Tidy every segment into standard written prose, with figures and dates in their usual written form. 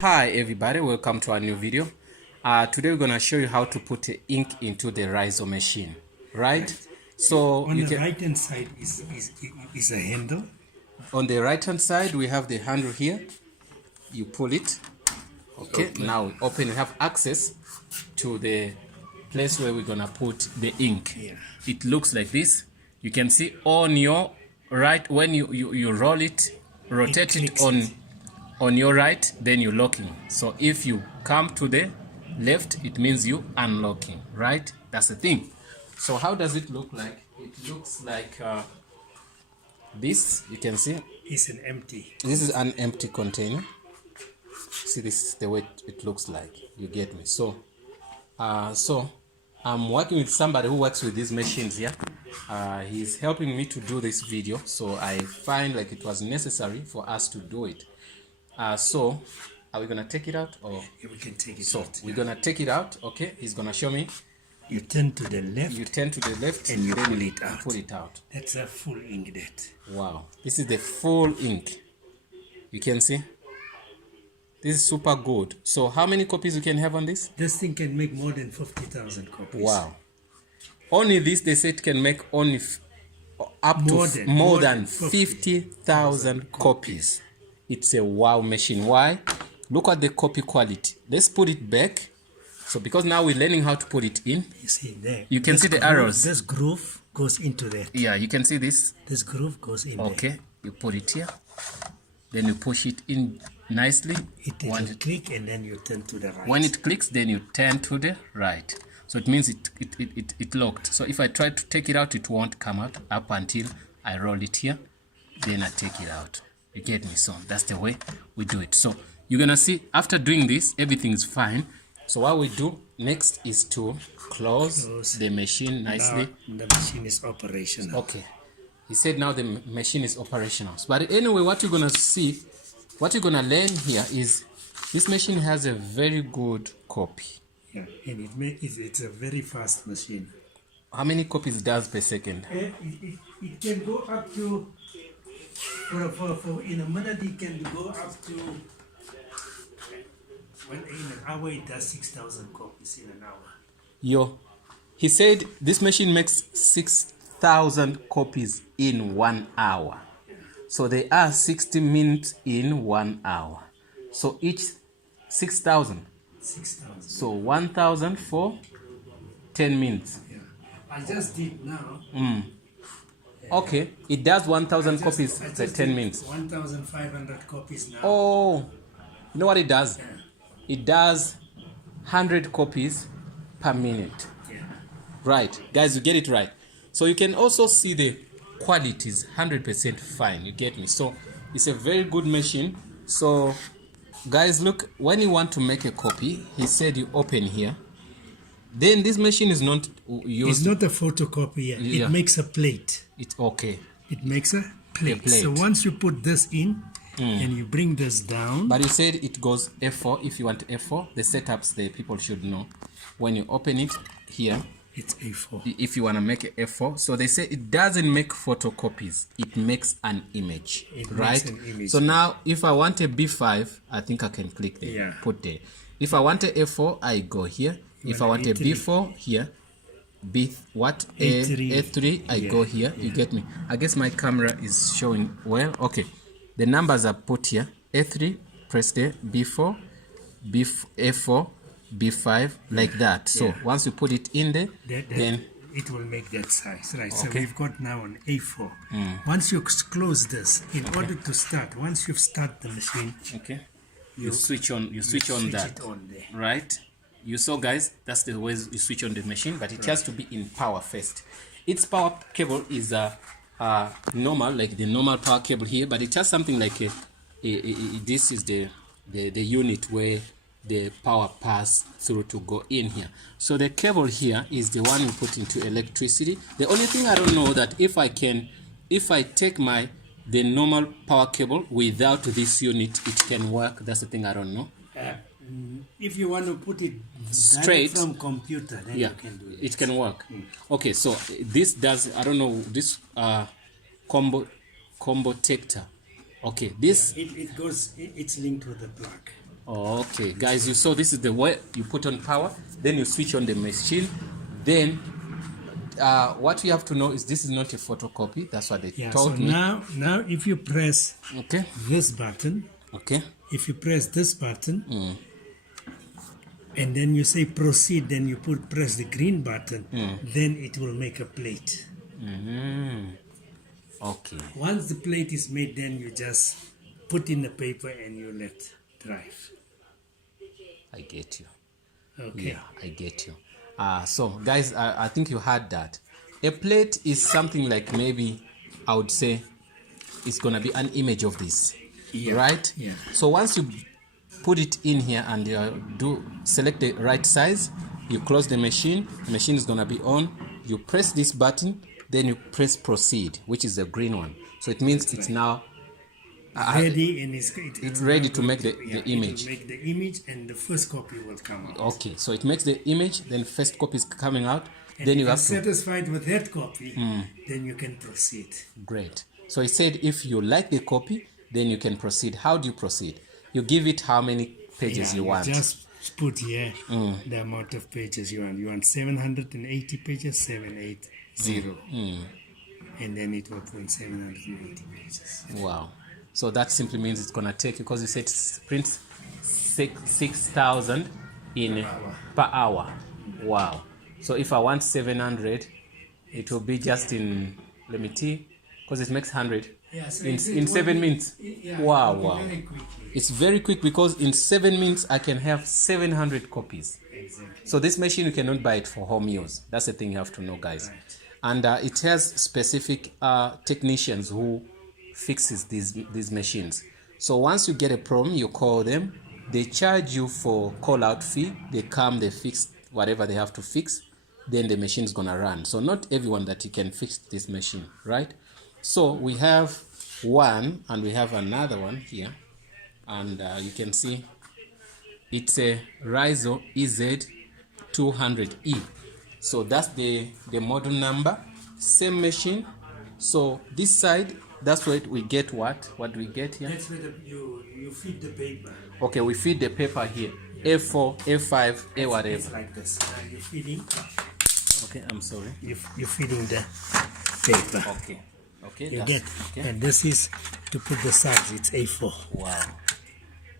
Hi everybody, welcome to our new video. Today we're going to show you how to put ink into the Riso machine, right? So on the right hand side is a handle. On the right hand side we have the handle here. You pull it. Okay, now open. You have access to the place where we're going to put the ink. Yeah. It looks like this. You can see on your right, when you roll it, rotate it on your right, then you're locking. So if you come to the left, it means you unlocking, right? That's the thing. So how does it look like? It looks like this. You can see it's an empty. This is an empty container. See, this is the way it looks like. You get me? So I'm working with somebody who works with these machines here. He's helping me to do this video, so I find like it was necessary for us to do it. So are we gonna take it out, or yeah, we can take it so out? We're gonna take it out. Okay, he's gonna show me. You turn to the left. You turn to the left and you pull it out. Pull it out. That's a full ink. That. Wow, this is the full ink. You can see. This is super good. So how many copies you can have on this? This thing can make more than 50,000 copies. Wow. Only this, they say it can make only more than 50,000 copies. It's a wow machine. Why? Look at the copy quality. Let's put it back. So because now we're learning how to put it in. You see there. You can see the arrows. This groove goes into that. Yeah, you can see this. This groove goes in okay there. You put it here, then you push it in nicely. It will click and then you turn to the right. When it clicks, then you turn to the right. So it means it locked. So if I try to take it out, it won't come out up until I roll it here, then I take it out. You get me? So that's the way we do it. So you're gonna see after doing this, everything is fine. So what we do next is to close the machine nicely. Now the machine is operational. Okay. He said now the machine is operational. But anyway, what you're gonna see, what you're gonna learn here is this machine has a very good copy. Yeah, and it's a very fast machine. How many copies it does per second? It can go up to, for in a minute it can go up to, in an hour it does 6,000 copies in an hour. He said this machine makes 6,000 copies in 1 hour. So they are 60 minutes in 1 hour. So each 6,000. 6,000. So 1,000 for 10 minutes. Yeah. I just did now. Okay, it does 1,000 copies per 10 minutes. 1,500 copies now. Oh, you know what it does? Yeah. It does 100 copies per minute. Yeah. Right, guys, you get it right. So you can also see the quality is 100% fine. You get me? So it's a very good machine. So guys, look, when you want to make a copy, he said you open here. Then this machine is not used. It's not a photocopy yet. Yeah. It makes a plate. It's okay. It makes a plate. So once you put this in and you bring this down. But you said it goes F4. If you want F4, the setups the people should know. When you open it here, it's A4. If you want to make a F4, so they say it doesn't make photocopies, it makes an image, right? Makes an image. So now if I want a B5, I think I can click there. Yeah. Put there. If I want a A4, I go here. If I want a B4 here, A3, I go here. You get me? I guess my camera is showing well. Okay, the numbers are put here. A3, press there. B4, A4, B5, like that. So once you put it in there, then it will make that size, right? Okay. So we've got now an A4. Once you close this, in order to start, once you've started the machine, okay, you switch on. You switch on that, it on there. right? You saw, guys, that's the way you switch on the machine, but it has to be in power first. Its power cable is normal, like the normal power cable here, but it has something like this is the unit where the power pass through to go in here. So the cable here is the one we put into electricity. The only thing I don't know that if I take the normal power cable without this unit, it can work. That's the thing I don't know. If you want to put it straight from computer, then you can do it. It can work. Okay, so this does, I don't know, this combo detector. Okay, this it goes. It's linked with the plug. Okay, guys, you saw this is the way you put on power, then you switch on the machine. Then what you have to know is this is not a photocopy. That's what they told me. Now if you press Okay. this button, Okay. if you press this button, and then you say proceed, then you press the green button, then it will make a plate. Okay. Once the plate is made, then you just put in the paper and you let drive. I get you. Okay. Yeah, I get you. So guys, I think you heard that. A plate is something like, maybe I would say it's gonna be an image of this, right? Yeah. So once you put it in here and select the right size, you close the machine is gonna be on. You press this button, then you press proceed, which is the green one. So it means it's now ready, and it's ready now to make the it image. will make the image, and the first copy will come out. Okay, so it makes the image, then first copy is coming out, And then if you you're have to. satisfied with that copy, then you can proceed. Great. So he said if you like the copy, then you can proceed. How do you proceed? You give it how many pages you want. Just put here the amount of pages you want. You want 780 pages, 780. And then it will print 780 pages. Wow. So that simply means it's going to take, because you said it prints 6,000 per hour. Wow. So if I want 700, it will be just in, let me see, because it makes 100 so in 7 minutes. Wow. Very quickly. It's very quick, because in 7 minutes I can have 700 copies. Exactly. So this machine, you cannot buy it for home use. That's the thing you have to know, guys. Right. And it has specific technicians who fixes these machines. So once you get a problem, you call them. They charge you for call out fee. They come, they fix whatever they have to fix. Then the machine's gonna run. So not everyone that you can fix this machine, right? So we have one, and we have another one here, and you can see it's a Riso EZ200E. So that's the model number, same machine. So this side, that's where we get what do we get here? That's where you feed the paper. Okay, we feed the paper here, A4, A5, A whatever. It's like this. You're feeding. Okay, I'm sorry. You're feeding the paper. Okay, You that's get. okay. And this is to put the size. It's A4. Wow.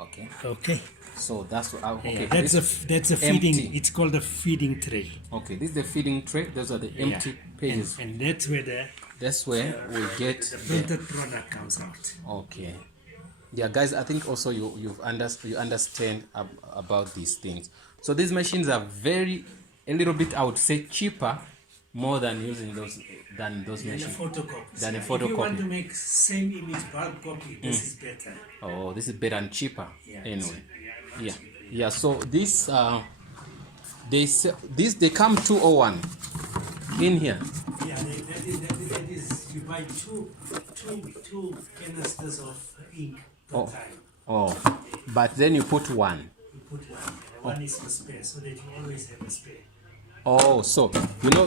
Okay. Okay. So that's okay. Yeah, that's a feeding. empty. It's called a feeding tray. Okay, this is the feeding tray. Those are the empty pages. And that's where That's where we get the printed product comes out. Okay. Yeah, guys, I think also you understand about these things. So these machines are a little bit, I would say, cheaper, more than using those machines. Than a photocopy. If you want to make same image bulk copy, this is better. Oh, this is better and cheaper. Yeah, Anyway. Yeah. So this they come 201 in here. Yeah, that is you buy two canisters of ink per time. Oh, but then you put one. You put one. One is for spare, so that you always have a spare. Oh, so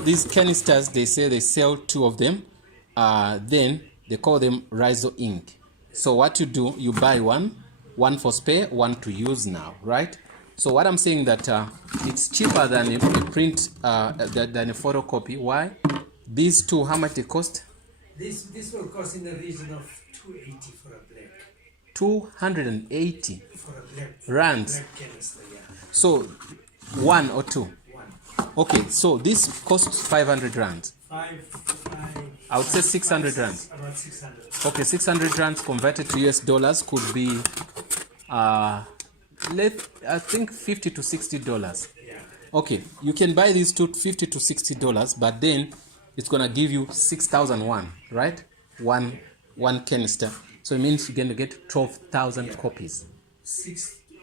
these canisters, they say they sell 2 of them. Then they call them Riso ink. So what you do, you buy one for spare, one to use now, right? So what I'm saying that it's cheaper than a print than a photocopy. Why? These 2, how much they cost? This will cost in the region of 280 for a black. 280 For a black rands. Black canister, yeah. So 1 or 2. 1. Okay, so this costs 500 rands. 5. I would say 600 rands. About 600. Okay, 600 rands converted to US dollars could be, I think $50 to $60. Yeah. Okay, you can buy these two $50 to $60, but then it's gonna give you 6,001, right? One canister. So it means you're gonna get 12,000 copies.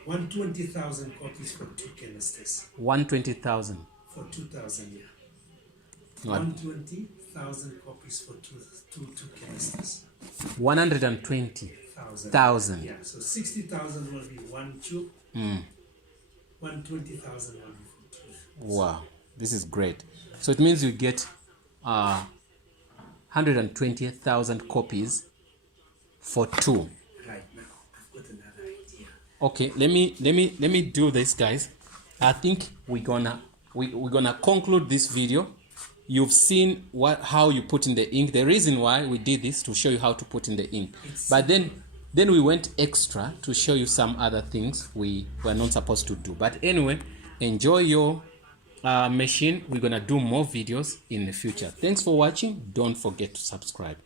120,000 copies for 2 canisters. 120,000. For 2,000, yeah. What? 120,000 copies for two canisters. 120,000. Yeah, so 60,000 will be 1 tube. 120,000 will be for 2. Wow, this is great. So it means you get 120,000 copies for 2. Right now, I've got another idea. Okay, let me do this, guys. I think we're gonna conclude this video. You've seen how you put in the ink. The reason why we did this to show you how to put in the ink, but then we went extra to show you some other things we were not supposed to do. But anyway, enjoy your machine. We're gonna do more videos in the future. Thanks for watching. Don't forget to subscribe.